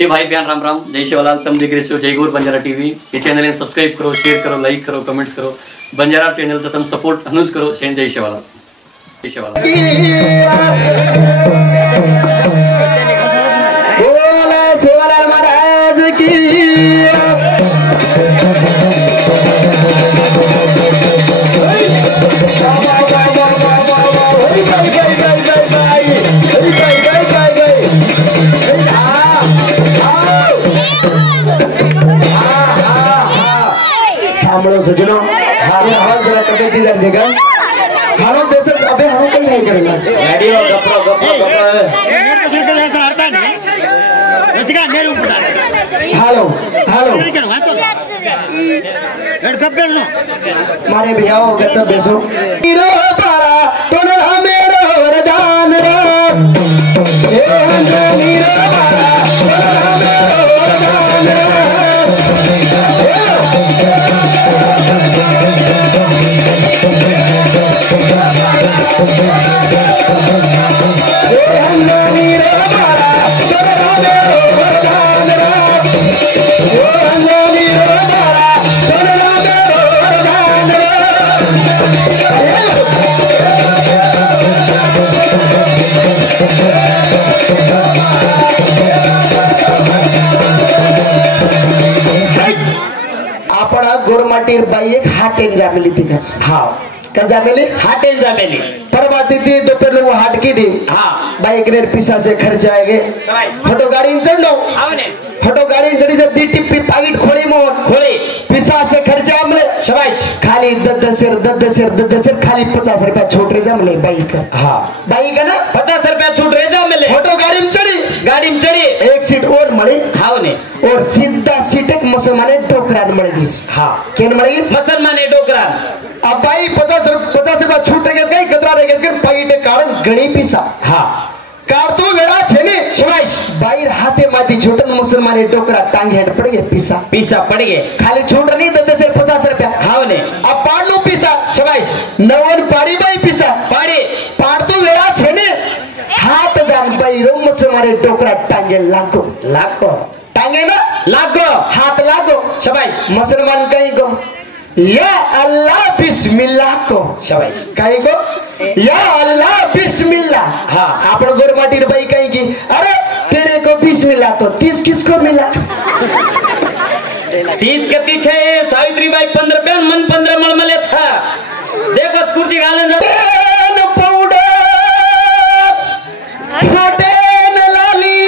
से भाई बहन राम राम, जय शिवलाल। तुम देख रहे हो जय गौर बंजारा टीवी। ये चैनल ने सब्सक्राइब करो, शेयर करो, लाइक करो, कमेंट्स करो। बंजारा चैनल से तुम सपोर्ट हनुज करो। शेन जय शिवलाल, जय शिवलाल। शिवलाल महाराज की सामने सजनो हारो आवाज जरा कभी दी जाएगा हारो देश अबे हारो कल नहीं करेगा रेडी हो गप्पो सर्कल ऐसा हरता नहीं इसका मेरे ऊपर हेलो हेलो मारे भैया हो गए सब बेसो हीरो पारा तोने मेरो वरदान रे ए हीरो पारा तोने मेरो वरदान रे गोरमाटीर बाई एक हाटेन जामेली थी कस हाँ कल जामेली हाटेन जामेली परवा तिथि दोपहर लोग हाट की थी हाँ बाई ग्रेड पिसा से खर्च आएंगे फोटो गाड़ी इन चढ़ो फोटो गाड़ी इन चढ़ी जब दी टिप्पी पाकिट खोली मोहन खोली पिसा से खर्च आमले शबाश खाली 10 सेर खाली 50 रुपया छूट रहे जामले बाई का हाँ बाई का ना 50 रुपया छूट रहे जामले फोटो गाड़ी में चढ़ी एक सीट और मળી हाँ ने और सीधा सीट एक मुसलमाने डोकरान मળી हाँ केन मળી मुसलमाने डोकरान अब बाई 50 रुपया छूट रहे गए कतरा रहे गए पाकिट कारण घणी पिसा हाँ काढतो वेळा छेने शबाश बाई हाथे माती छोटन मुसलमाने डोकरा टांग हेड पड़ गए पिसा पड़ गए खाली छूट नहीं 10 से 50 रुपया हाँ ने अब पाडलो पिसा शबाश नवन पाड़ी बाई पिसा पाडतो वेळा छेने हाथ जान बाई रो मुसलमाने डोकरा टांगे लागो टांगे ना लागो हाथ लागो शबाश मुसलमान कहीं को या अल्लाह बिस्मिल्लाह को शबाश कहीं को या अल्लाह बिस्मिल्लाह हाँ आपण गोरमाटी भाई कहीं की अरे तेरे को बिस्मिल्लाह तो 30 किसको मिला 30 के पीछे सावित्री बाई 15 पे मन 15 मलमले था देखो कुर्सी घालन फोटेन लाली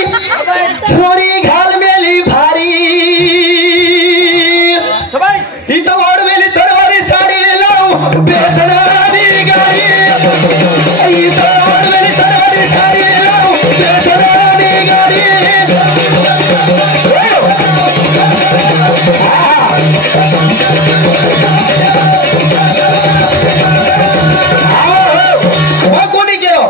छोरी घाल मेली भारी ही तो ओढ़ मेली सरवारी साड़ी लाऊं बेसनारी गाड़ी ही तो ओढ़ मेली सरवारी साड़ी लाऊं बेसनारी गाड़ी कोणी केलं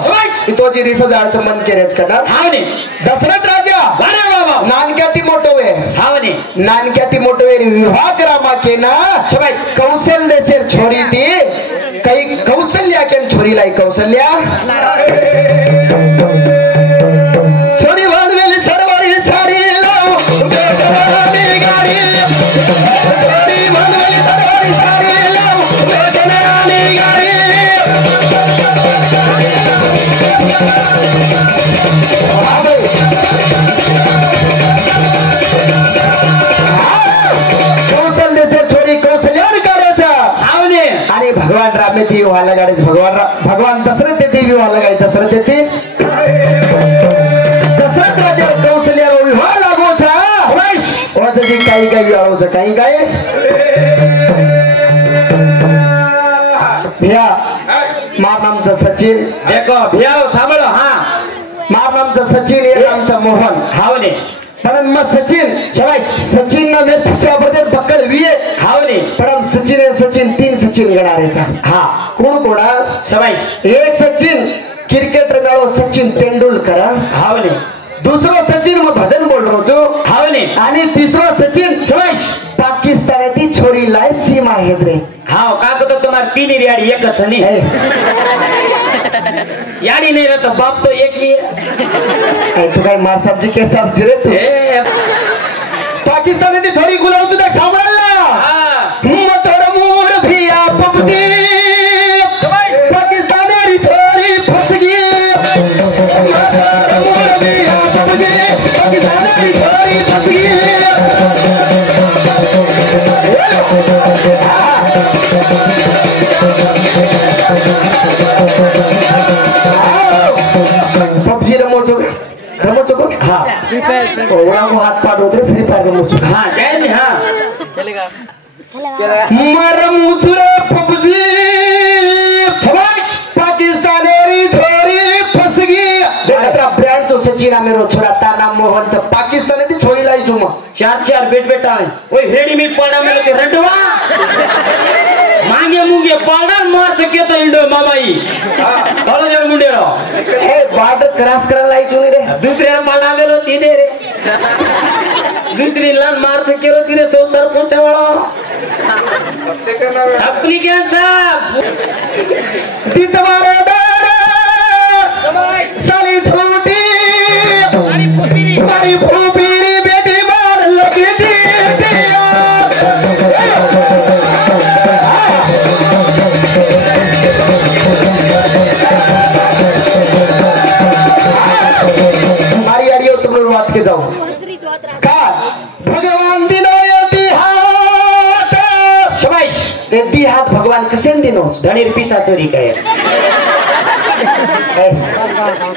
तो जी 20,000 मन केरेच करणार हा ने दशरथ राजा अरे बाबा नानक्याती मोठवे हा ने नानक्याती मोठवे विवाह करामा केना सबाई कौशल्य से छोरी थी कई कौशल्या के छोरी लाई कौशल्या छोरी वाली सरवारी साड़ी लाओ बेसनारी गाड़ी छोरी वाली सरवारी साड़ी लाओ बेसनारी गाड़ी कौशल्य से छोरी कौशल्यान करायचा अरे भगवान राम ने ती व्हायला गाडी भगवान दशरथ ते ती व्हायला गाडी दशरथ ते दशरथ राजा कौशल्या विवाह लागो था और जी काही विवाह होता काही भैया मार नामचं सचिन देखो भैया सांभाळो हाँ मार नामचं सचिन हे नामचं मोहन हावने पण मग सचिन ना मेथीच्या बद्दल बक्कळ विये हावने पण सचिन 3 सचिन गणारेचा हा कोण शबाश एक सचिन क्रिकेटर नाव सचिन तेंडुलकर हावने दूसरा सचिन मग भजन बोल रहा जो हावने आणि तीसरा सचिन शबाश पाकिस्तानाची छोरी लाय सीमा हेद्रे हाँ का तो तुम्हार 3 रियाडी एकच नहीं यारी नहीं रहता बाप तो एक ही है। तू काय मार सब्जी के सब्जी रे तू पाकिस्तान ती छोरी गुलाव तू देख सामराला मोटर मूड भी आप पपदी पाकिस्तानी छोरी फंस गई मोटर मूड भी आप पपदी पाकिस्तानी छोरी फंस गई पबजी रमो चुको हाँ ओरा को हाथ पाट होते फ्री फायर रमो चुको हाँ जाए नहीं हाँ चलेगा मरमु चुरे पबजी पाकिस्तानी छोरी फंस गई देखा ब्रांड तो सचिन मेरो छोरा ताना मोहन तो पाकिस्तानी थी छोरी लाई जुमा 4 बेट बेटा है ओए रेडीमेड पड़ा मेरे के रंडवा मांगे मुंगे पड़ा मार सके तो इंडो मामाई थोड़ा जरा मुंडे रो ए बात क्रॉस करन लाई जुनी रे दूसरे पड़ा मेलो सीधे रे दूसरी लान मार सके रो सीधे सो सर पहुंचे वाला अपनी क्या साहब दीतवारे साली छोटी मारी फूफीरी बेटी मार लगी थी मारी आड़ियो तुम लोग बात के जाओ का भगवान दिनो यति हाथ शबाश यति हाथ भगवान कसे दिनो धनी पिसा चोरी करे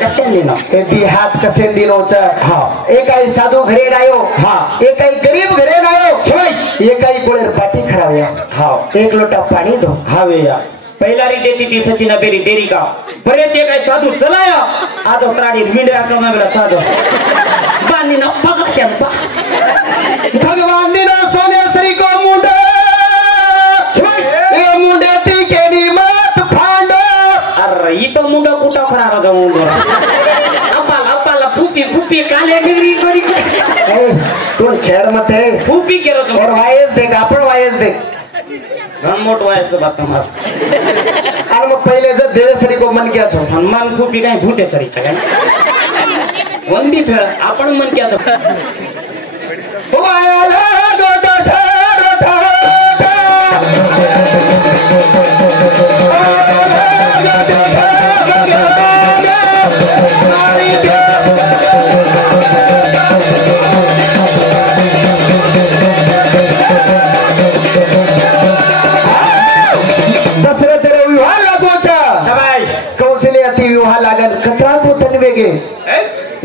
कसे दिनो यति हाथ कसे दिनो च हां एक आई साधू घरे नायो हां एक आई गरीब घरे नायो शबाश एक आई कोळेर पाटी खरावया हां एक लोटा पाणी दो हावे या पहिला री देती थी सचिन बेरी देरी का बरे ते काय साधू चलाया आदो प्राणी मिंडरा कमागला साधू बानी न पगक्षन पा भगवान दिनो सोने सरी को मुंडा ए मुंडे ती केनी मात फांड अरे ई तो मुंडा कुटा खरा रो मुंडो अपाला फूपी काले गिरी करी ए तू छेड़ मत है फूपी के रो और वायस देख आपण वायस देख हम मोट वायस से बात हमार और मैं पहले जब देवेश्वरी को मन किया छो हनुमान फूपी काय भूते सरी छगाय वंदी फेर आपण मन किया छो ओ आला गोटा सारोटा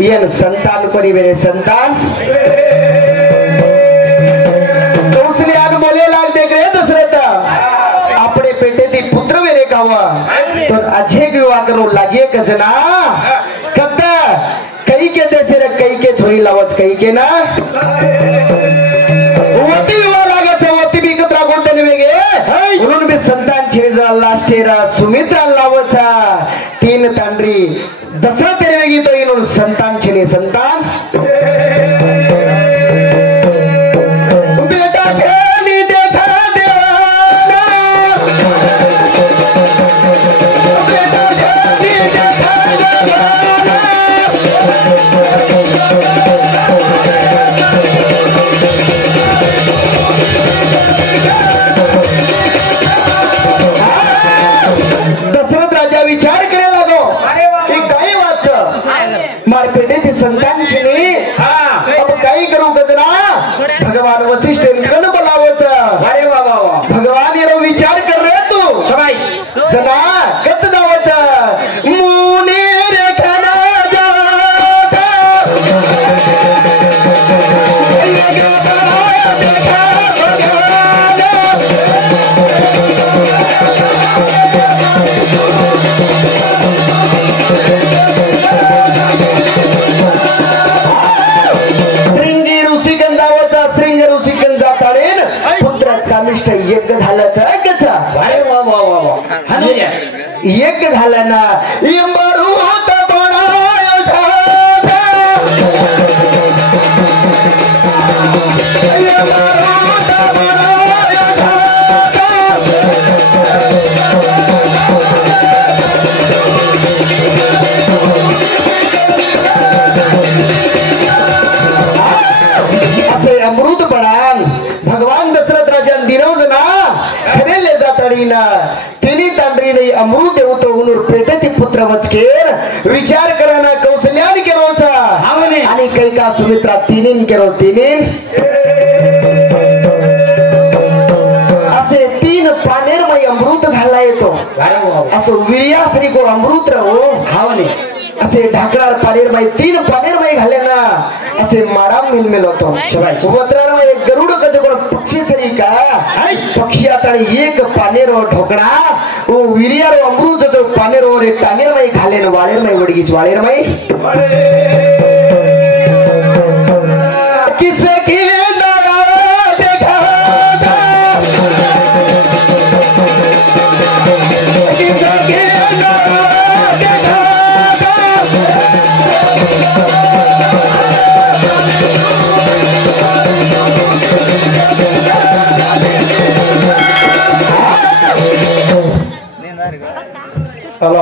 यन संतान करी मेरे संतान तो उसने आग बोले लाग देख रहे दशरथ अपने बेटे दी पुत्र मेरे का हुआ तो अच्छे की हुआ करो लागिए कसना कब कई के देश रे कई के छोरी लावत कई के ना वोटी हुआ लागत है वोटी भी कतरा बोलते नहीं वेगे उन्होंने भी संतान छेजा लास्ट तेरा सुमित्रा लावचा तीन तांड्री दशरथ तेरे वेगी तो इन्होंने संतान छेने संतान बेटा छेनी देखा देवाना बेटा छेनी देखा देवाना दशरथ राजा विचार करे लागो मार बेटे थे संतान छेने अब काही करू गजरा भगवान वशिष्ठ कण बोलावच अरे वाह वाह वाह भगवान ये विचार कर रहे तू शबाश जना कत दावच मुनी रेखना जाता यज्ञ झाल्याचा गचा अरे वाह वाह वाह वाह हनुया यज्ञ झाला ना यमरू होता बनाया जाता यमरू होता बनाया जाता अमृत बनान भगवान दशरथ राजन दिनवज ना खरे ले जाताडी ना तिनी तांबरी नाही अमृत देवतो उनूर पेटे ती पुत्र वचकेर विचार कराना कौशल्यान केरोचा आणि कैका सुमित्रा तिनीन केरो तिनीन असे तीन पानेरमय अमृत घाला येतो असं वीर्याश्री को अमृत रहो हावने असे ढाकळार पानेरमय तीन पानेरमय घाले ना असे माडाम मिलमेल होतो वत्रार एक गरुड का जो पक्षी सरी का पक्षी आता एक पानेरो ढोकड़ा वो वीर्यारो अमृत जो पानेरो रे टानेरमय घाले ना वाळेरमय वडगीच वाळेरमय किसे की हेलो